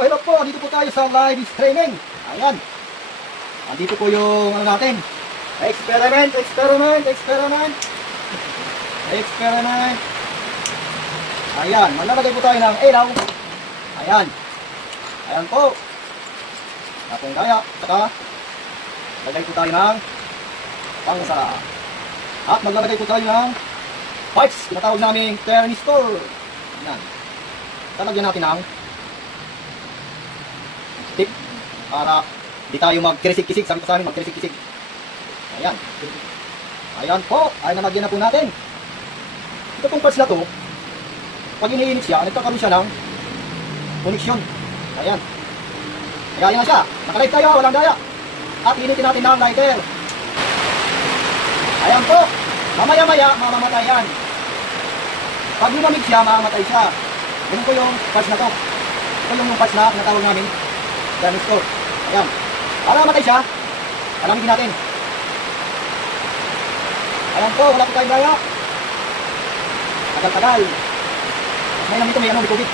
Hello po, dito po tayo sa live training. Ayan. Andito po yung ano natin. Experiment. Ayan, maglalagay po tayo ng ilaw. Ayan. Ayan po. Ating kaya. Saka, lagay po tayo ng pangsara. At maglalagay po tayo ng parts. Tinatawag namin thermistor. Ayan. Talagyan natin ng stick para di tayo magkirisik-kisik. Sabi ko sa amin, magkirisik-kisik. Ayan. Ayan po. Ay nalagyan na po natin. Ito pong parts na to, pag iniinit siya, nagkakaroon siya ng koneksyon. Ayan. Kaya yan siya. Nakalive tayo, walang daya. At initin natin ng lighter. Ayan po. Mamaya-maya, mamamatay yan. Pag lumamig siya, mamamatay siya. Ganun po yung parts na to. Ito yung parts na natawag namin thermistor. Ayan. Para mamatay siya, alamigin natin. Ayan po, wala po tayong daya. Tagal-tagal. Ngayon lang dito may tubig.